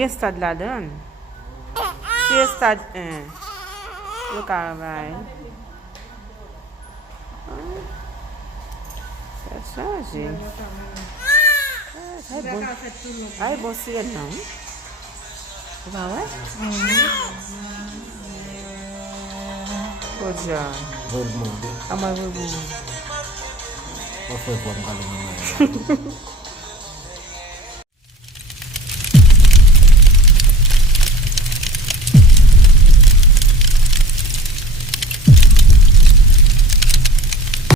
gen stad la dan. Si stad 1, yo ka ray. Ça change. Ay bon sirèn nan. Ba wè? Koja. Verbo. Ama verbo. Apa pun kalau